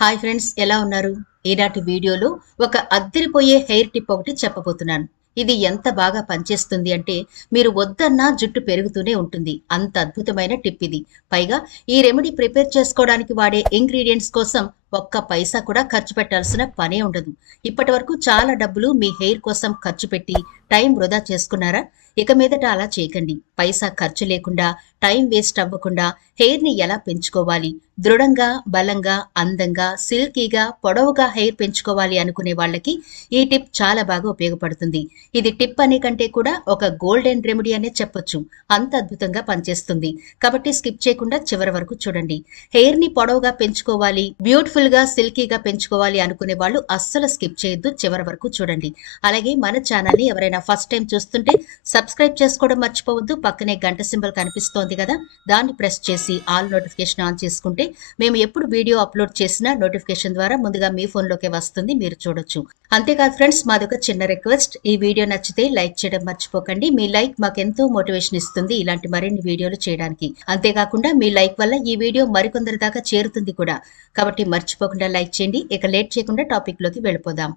Hi friends, ఎలా ఉన్నారు? ఈనాటి వీడియోలో ఒక అద్దిరిపోయే హెయిర్ టిప్ ఒకటి చెప్పబోతున్నాను. ఇది ఎంత బాగా పనిచేస్తుంది అంటే మీరు వద్దన్నా జుట్టు పెరుగుతూనే ఉంటుంది. అంత అద్భుతమైన టిప్ ఇది. పైగా ఈ రెమెడీ ప్రిపేర్ చేసుకోవడానికి వాడే ఇంగ్రీడియంట్స్ కోసం ఒక్క పైసా కూడా ఖర్చు పెట్టాల్సిన పనే ఉండదు. ఇప్పటి వరకు చాలా డబ్బులు మీ హెయిర్ కోసం ఖర్చు పెట్టి టైం వృధా చేసుకున్నారా? ఇక మీదట అలా చేయకండి. పైసా ఖర్చు లేకుండా, టైం వేస్ట్ అవ్వకుండా హెయిర్ ని ఎలా పెంచుకోవాలి, దృఢంగా, బలంగా, అందంగా, సిల్కీగా, పొడవుగా హెయిర్ పెంచుకోవాలి అనుకునే వాళ్ళకి ఈ టిప్ చాలా బాగా ఉపయోగపడుతుంది. ఇది టిప్ అనే కంటే కూడా ఒక గోల్డెన్ రెమెడీ అనే చెప్పొచ్చు. అంత అద్భుతంగా పనిచేస్తుంది. కాబట్టి స్కిప్ చేయకుండా చివరి వరకు చూడండి. హెయిర్ ని పొడవుగా పెంచుకోవాలి, బ్యూటిఫుల్ గా, సిల్కీగా పెంచుకోవాలి అనుకునే వాళ్ళు అస్సలు స్కిప్ చేయొద్దు. చివరి వరకు చూడండి. అలాగే మన ఛానల్ ని ఎవరైనా ఫస్ట్ టైం చూస్తుంటే సబ్స్క్రైబ్ చేసుకోవడం మర్చిపోవద్దు. పక్కనే గంట సింబల్ కనిపిస్తోంది కదా, దాన్ని ప్రెస్ చేసి ఆల్ నోటిఫికేషన్ ఆన్ చేసుకుంటే మేము ఎప్పుడు వీడియో అప్లోడ్ చేసినా నోటిఫికేషన్ ద్వారా ముందుగా మీ ఫోన్లోకి వస్తుంది, మీరు చూడొచ్చు. అంతేకాదు ఫ్రెండ్స్, మాదొక చిన్న రిక్వెస్ట్. ఈ వీడియో నచ్చితే లైక్ చేయడం మర్చిపోకండి. మీ లైక్ మాకెంతో మోటివేషన్ ఇస్తుంది ఇలాంటి మరిన్ని వీడియోలు చేయడానికి. అంతేకాకుండా మీ లైక్ వల్ల ఈ వీడియో మరికొందరి దాకా చేరుతుంది కూడా. కాబట్టి మర్చిపోకుండా లైక్ చేయండి. ఇక లేట్ చేయకుండా టాపిక్ లోకి వెళ్ళిపోదాం.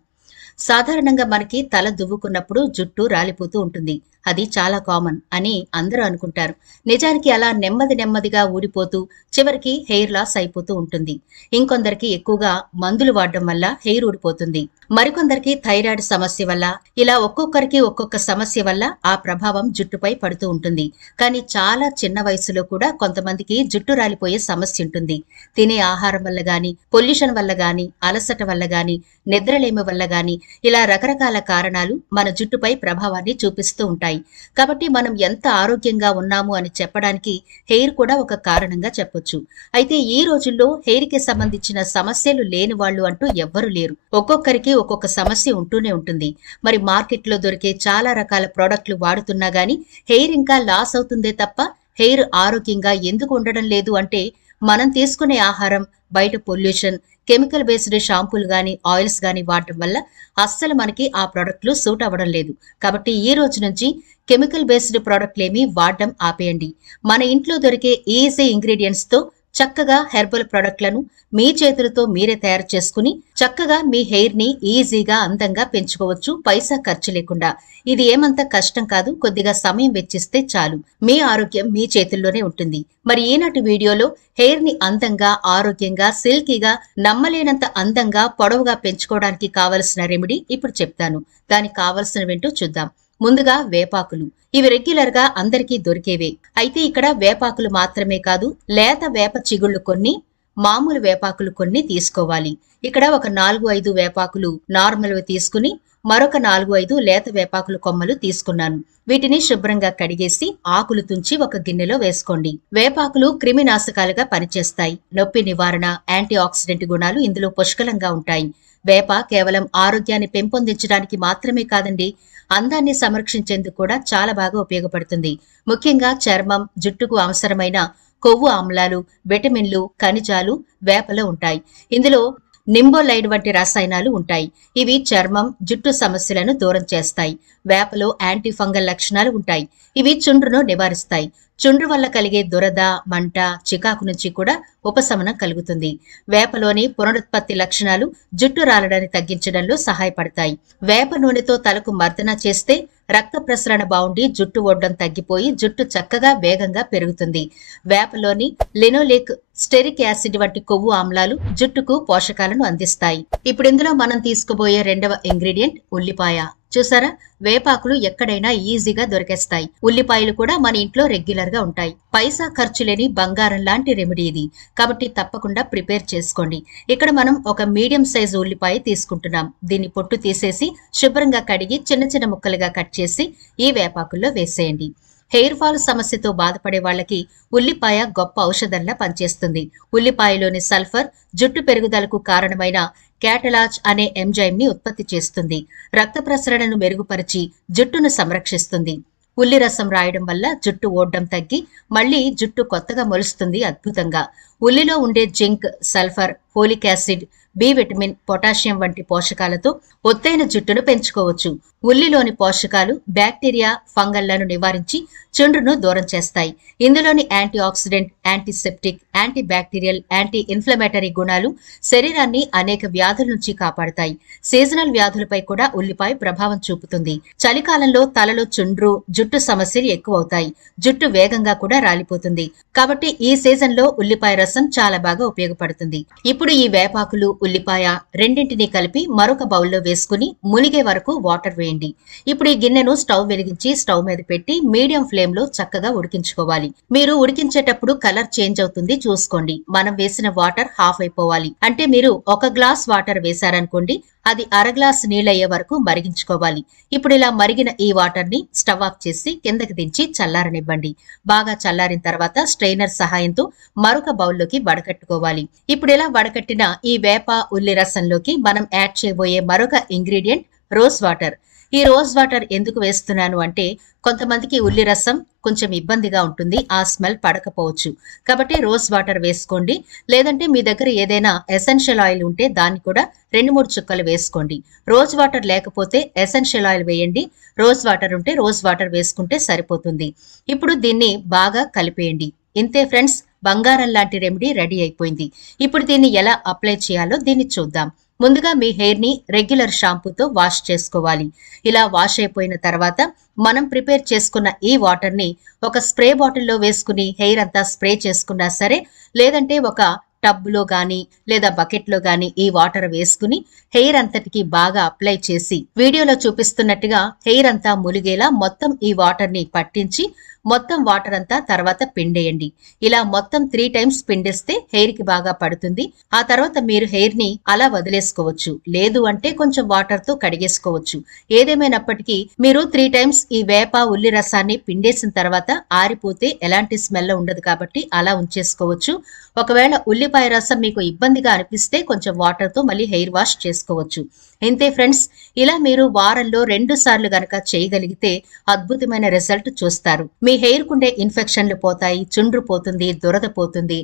సాధారణంగా మనకి తల దువ్వుకున్నప్పుడు జుట్టు రాలిపోతూ ఉంటుంది. అది చాలా కామన్ అని అందరూ అనుకుంటారు. నిజానికి అలా నెమ్మది నెమ్మదిగా ఊడిపోతూ చివరికి హెయిర్ లాస్ అయిపోతూ ఉంటుంది. ఇంకొందరికి ఎక్కువగా మందులు వాడడం వల్ల హెయిర్ ఊడిపోతుంది. మరికొందరికి థైరాయిడ్ సమస్య వల్ల, ఇలా ఒక్కొక్కరికి ఒక్కొక్క సమస్య వల్ల ఆ ప్రభావం జుట్టుపై పడుతూ ఉంటుంది. కానీ చాలా చిన్న వయసులో కూడా కొంతమందికి జుట్టు రాలిపోయే సమస్య ఉంటుంది. తినే ఆహారం వల్ల గాని, పొల్యూషన్ వల్ల గాని, అలసట వల్ల గాని, నిద్రలేమి వల్ల గాని, ఇలా రకరకాల కారణాలు మన జుట్టుపై ప్రభావాన్ని చూపిస్తూ ఉంటాయి. కాబట్టి మనం ఎంత ఆరోగ్యంగా ఉన్నాము అని చెప్పడానికి హెయిర్ కూడా ఒక కారణంగా చెప్పొచ్చు. అయితే ఈ రోజుల్లో హెయిర్ కి సంబంధించిన సమస్యలు లేని వాళ్ళు అంటూ ఎవ్వరూ లేరు. ఒక్కొక్కరికి ఒక్కొక్క సమస్య ఉంటూనే ఉంటుంది. మరి మార్కెట్ లో దొరికే చాలా రకాల ప్రోడక్ట్లు వాడుతున్నా గానీ హెయిర్ ఇంకా లాస్ అవుతుందే తప్ప హెయిర్ ఆరోగ్యంగా ఎందుకు ఉండడం లేదు అంటే, మనం తీసుకునే ఆహారం, బయట పొల్యూషన్, కెమికల్ బేస్డ్ షాంపూలు గాని, ఆయిల్స్ గాని వాడటం వల్ల అస్సలు మనకి ఆ ప్రోడక్ట్లు సూట్ అవ్వడం లేదు. కాబట్టి ఈ రోజు నుంచి కెమికల్ బేస్డ్ ప్రోడక్ట్లేమీ వాడడం ఆపేయండి. మన ఇంట్లో దొరికే ఈజీ ఇంగ్రీడియంట్స్ తో చక్కగా హెర్బల్ ప్రోడక్ట్లను మీ చేతులతో మీరే తయారు చేసుకుని చక్కగా మీ హెయిర్ ని ఈజీగా, అందంగా పెంచుకోవచ్చు, పైసా ఖర్చు లేకుండా. ఇది ఏమంత కష్టం కాదు. కొద్దిగా సమయం వెచ్చిస్తే చాలు. మీ ఆరోగ్యం మీ చేతుల్లోనే ఉంటుంది. మరి ఈనాటి వీడియోలో హెయిర్ ని అందంగా, ఆరోగ్యంగా, సిల్కీగా, నమ్మలేనంత అందంగా, పొడవుగా పెంచుకోవడానికి కావలసిన రెమెడీ ఇప్పుడు చెప్తాను. దానికి కావలసినవేంటో చూద్దాం. ముందుగా వేపాకులు. ఇవి రెగ్యులర్ గా అందరికీ దొరికేవే. అయితే ఇక్కడ వేపాకులు మాత్రమే కాదు, లేత వేప చిగుళ్లు కొన్ని, మామూలు వేపాకులు కొన్ని తీసుకోవాలి. ఇక్కడ ఒక 4-5 వేపాకులు నార్మల్వి తీసుకుని మరొక 4-5 లేత వేపాకులు కొమ్మలు తీసుకున్నాను. వీటిని శుభ్రంగా కడిగేసి ఆకులు తుంచి ఒక గిన్నెలో వేసుకోండి. వేపాకులు క్రిమినాశకాలుగా పనిచేస్తాయి. నొప్పి నివారణ, యాంటీ ఆక్సిడెంట్ గుణాలు ఇందులో పుష్కలంగా ఉంటాయి. వేప కేవలం ఆరోగ్యాన్ని పెంపొందించడానికి మాత్రమే కాదండి, అందాన్ని సంరక్షించేందుకు కూడా చాలా బాగా ఉపయోగపడుతుంది. ముఖ్యంగా చర్మం, జుట్టుకు అవసరమైన కొవ్వు ఆమ్లాలు, విటమిన్లు, ఖనిజాలు వేపలో ఉంటాయి. ఇందులో నింబోలైడ్ వంటి రసాయనాలు ఉంటాయి. ఇవి చర్మం, జుట్టు సమస్యలను దూరం చేస్తాయి. వేపలో యాంటీ ఫంగల్ లక్షణాలు ఉంటాయి. ఇవి చుండ్రును నివారిస్తాయి. చుండ్రు వల్ల కలిగే దురద, మంట, చికాకు నుంచి కూడా ఉపశమనం కలుగుతుంది. వేపలోని పునరుత్పత్తి లక్షణాలు జుట్టు రాలడాన్ని తగ్గించడంలో సహాయపడతాయి. వేప నూనెతో తలకు మర్దన చేస్తే రక్త ప్రసరణ బాగుండి జుట్టు ఒడ్డం తగ్గిపోయి జుట్టు చక్కగా వేగంగా పెరుగుతుంది. వేపలోని లినోలేక్, స్టెరిక్ యాసిడ్ వంటి కొవ్వు ఆమ్లాలు జుట్టుకు పోషకాలను అందిస్తాయి. ఇప్పుడు ఇందులో మనం తీసుకోబోయే రెండవ ఇంగ్రీడియంట్ ఉల్లిపాయ. చూసారా, వేపాకులు ఎక్కడైనా ఈజీగా దొరికేస్తాయి. ఉల్లిపాయలు కూడా మన ఇంట్లో రెగ్యులర్ గా ఉంటాయి. పైసా ఖర్చు లేని బంగారం లాంటి రెమెడీ ఇది. కాబట్టి తప్పకుండా ప్రిపేర్ చేసుకోండి. ఇక్కడ మనం ఒక మీడియం సైజు ఉల్లిపాయ తీసుకుంటున్నాం. దీన్ని పొట్టు తీసేసి శుభ్రంగా కడిగి చిన్న చిన్న ముక్కలుగా కట్ చేసి ఈ వేపాకుల్లో వేసేయండి. హెయిర్ ఫాల్ సమస్యతో బాధపడే వాళ్ళకి ఉల్లిపాయ గొప్ప ఔషధంలా పనిచేస్తుంది. ఉల్లిపాయలోని సల్ఫర్ జుట్టు పెరుగుదలకు కారణమైన క్యాటలాజ్ అనే ఎంజైమ్ ని ఉత్పత్తి చేస్తుంది. రక్త ప్రసరణను మెరుగుపరిచి జుట్టును సంరక్షిస్తుంది. ఉల్లి రసం రాయడం వల్ల జుట్టు ఓడ్డం తగ్గి మళ్లీ జుట్టు కొత్తగా మొలుస్తుంది అద్భుతంగా. ఉల్లిలో ఉండే zinc, sulphur, folic acid, B vitamin, potassium వంటి పోషకాలతో ఒత్తైన జుట్టును పెంచుకోవచ్చు. ఉల్లిలోని పోషకాలు బ్యాక్టీరియా, ఫంగల్లను నివారించి చుండ్రును దూరం చేస్తాయి. ఇందులోని anti oxidant, antiseptic, anti bacterial, anti inflammatory గుణాలు శరీరాన్ని అనేక వ్యాధుల నుంచి కాపాడుతాయి. సీజనల్ వ్యాధులపై కూడా ఉల్లిపాయ ప్రభావం చూపుతుంది. చలికాలంలో తలలో చుండ్రు, జుట్టు సమస్యలు ఎక్కువవుతాయి. జుట్టు వేగంగా కూడా రాలిపోతుంది. కాబట్టి ఈ సీజన్లో ఉల్లిపాయ రసం చాలా బాగా ఉపయోగపడుతుంది. ఇప్పుడు ఈ వేపాకులు, ఉల్లిపాయ రెండింటినీ కలిపి మరొక బౌల్లో వేసుకుని మునిగే వరకు వాటర్ వేయండి. ఇప్పుడు ఈ గిన్నెను స్టవ్ వెలిగించి స్టవ్ మీద పెట్టి మీడియం ఫ్లేమ్ లో చక్కగా ఉడికించుకోవాలి. మీరు ఉడికించేటప్పుడు కలర్ చేంజ్ అవుతుంది చూసుకోండి. మనం వేసిన వాటర్ హాఫ్ అయిపోవాలి. అంటే మీరు 1 గ్లాస్ వాటర్ వేశారనుకోండి, అది అర గ్లాస్ నీళ్ళయ్యే వరకు మరిగించుకోవాలి. ఇప్పుడు ఇలా మరిగిన ఈ వాటర్ ని స్టవ్ ఆఫ్ చేసి కిందకి దించి చల్లారనివ్వండి. బాగా చల్లారిన తర్వాత స్ట్రెయినర్ సహాయంతో మరొక బౌల్లోకి వడకట్టుకోవాలి. ఇప్పుడు ఇలా వడకట్టిన ఈ వేప ఉల్లి రసంలోకి మనం యాడ్ చేయబోయే మరొక ఇంగ్రీడియంట్ రోజ్ వాటర్. ఈ రోజ్ వాటర్ ఎందుకు వేస్తున్నాను అంటే, కొంతమందికి ఉల్లి రసం కొంచెం ఇబ్బందిగా ఉంటుంది, ఆ స్మెల్ పడకపోవచ్చు. కాబట్టి రోజ్ వాటర్ వేసుకోండి. లేదంటే మీ దగ్గర ఏదైనా ఎసెన్షియల్ ఆయిల్ ఉంటే దాన్ని కూడా 2-3 చుక్కలు వేసుకోండి. రోజ్ వాటర్ లేకపోతే ఎసెన్షియల్ ఆయిల్ వేయండి. రోజ్ వాటర్ ఉంటే రోజ్ వాటర్ వేసుకుంటే సరిపోతుంది. ఇప్పుడు దీన్ని బాగా కలిపేయండి. ఇంతే ఫ్రెండ్స్, బంగారం లాంటి రెమెడీ రెడీ అయిపోయింది. ఇప్పుడు దీన్ని ఎలా అప్లై చేయాలో దీన్ని చూద్దాం. ముందుగా మీ హెయిర్ ని రెగ్యులర్ షాంపూతో వాష్ చేసుకోవాలి. ఇలా వాష్ అయిపోయిన తర్వాత మనం ప్రిపేర్ చేసుకున్న ఈ వాటర్ ని ఒక స్ప్రే బాటిల్లో వేసుకుని హెయిర్ అంతా స్ప్రే చేసుకున్నా సరే, లేదంటే ఒక టబ్ లో గానీ లేదా బకెట్ లో గానీ ఈ వాటర్ వేసుకుని హెయిర్ అంతటికి బాగా అప్లై చేసి వీడియోలో చూపిస్తున్నట్టుగా హెయిర్ అంతా ములిగేలా మొత్తం ఈ వాటర్ ని పట్టించి మొత్తం వాటర్ అంతా తర్వాత పిండేయండి. ఇలా మొత్తం 3 టైమ్స్ పిండేస్తే హెయిర్ కి బాగా పడుతుంది. ఆ తర్వాత మీరు హెయిర్ ని అలా వదిలేసుకోవచ్చు. లేదు అంటే కొంచెం వాటర్ తో కడిగేసుకోవచ్చు. ఏదేమైనప్పటికీ మీరు 3 టైమ్స్ ఈ వేప ఉల్లి రసాన్ని పిండేసిన తర్వాత ఆరిపోతే ఎలాంటి స్మెల్ ఉండదు కాబట్టి అలా ఉంచేసుకోవచ్చు. ఒకవేళ ఉల్లిపాయ రసం మీకు ఇబ్బందిగా అనిపిస్తే కొంచెం వాటర్ తో మళ్ళీ హెయిర్ వాష్ చేసుకోవచ్చు. ఇంతే ఫ్రెండ్స్, ఇలా మీరు వారంలో 2 సార్లు గనక చేయగలిగితే అద్భుతమైన రిజల్ట్ చూస్తారు. మీ హెయిర్ కుండే ఇన్ఫెక్షన్లు పోతాయి, చుండ్రు పోతుంది, దురద పోతుంది.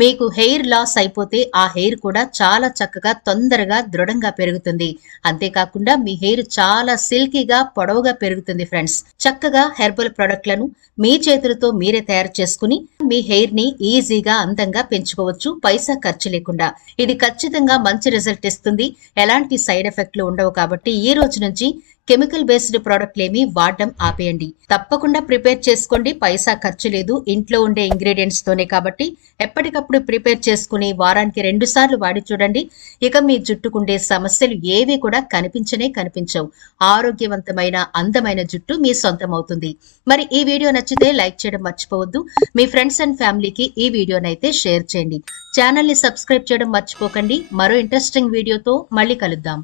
మీకు హెయిర్ లాస్ అయిపోతే ఆ హెయిర్ కూడా చాలా చక్కగా తొందరగా దృఢంగా పెరుగుతుంది. అంతేకాకుండా మీ హెయిర్ చాలా సిల్కీగా పొడవుగా పెరుగుతుంది ఫ్రెండ్స్. చక్కగా హెర్బల్ ప్రొడక్ట్లను మీ చేతులతో మీరే తయారు చేసుకుని మీ హెయిర్ ని ఈజీగా అందంగా పెంచుకోవచ్చు, పైసా ఖర్చు లేకుండా. ఇది ఖచ్చితంగా మంచి రిజల్ట్ ఇస్తుంది. ఎలాంటి సైడ్ ఎఫెక్ట్లు ఉండవు. కాబట్టి ఈ రోజు నుంచి కెమికల్ బేస్డ్ ప్రోడక్ట్లేమీ వాడడం ఆపేయండి. తప్పకుండా ప్రిపేర్ చేసుకోండి, పైసా ఖర్చు లేదు, ఇంట్లో ఉండే ఇంగ్రీడియంట్స్ తోనే. కాబట్టి ఎప్పటికప్పుడు ప్రిపేర్ చేసుకుని వారానికి 2 సార్లు వాడి చూడండి. ఇక మీ జుట్టుకుండే సమస్యలు ఏవి కూడా కనిపించవు. ఆరోగ్యవంతమైన అందమైన జుట్టు మీ సొంతం అవుతుంది. మరి ఈ వీడియో నచ్చితే లైక్ చేయడం మర్చిపోవద్దు. మీ ఫ్రెండ్స్ అండ్ ఫ్యామిలీకి ఈ వీడియోనైతే షేర్ చేయండి. ఛానల్ ని సబ్స్క్రైబ్ చేయడం మర్చిపోకండి. మరో ఇంట్రెస్టింగ్ వీడియోతో మళ్ళీ కలుద్దాం.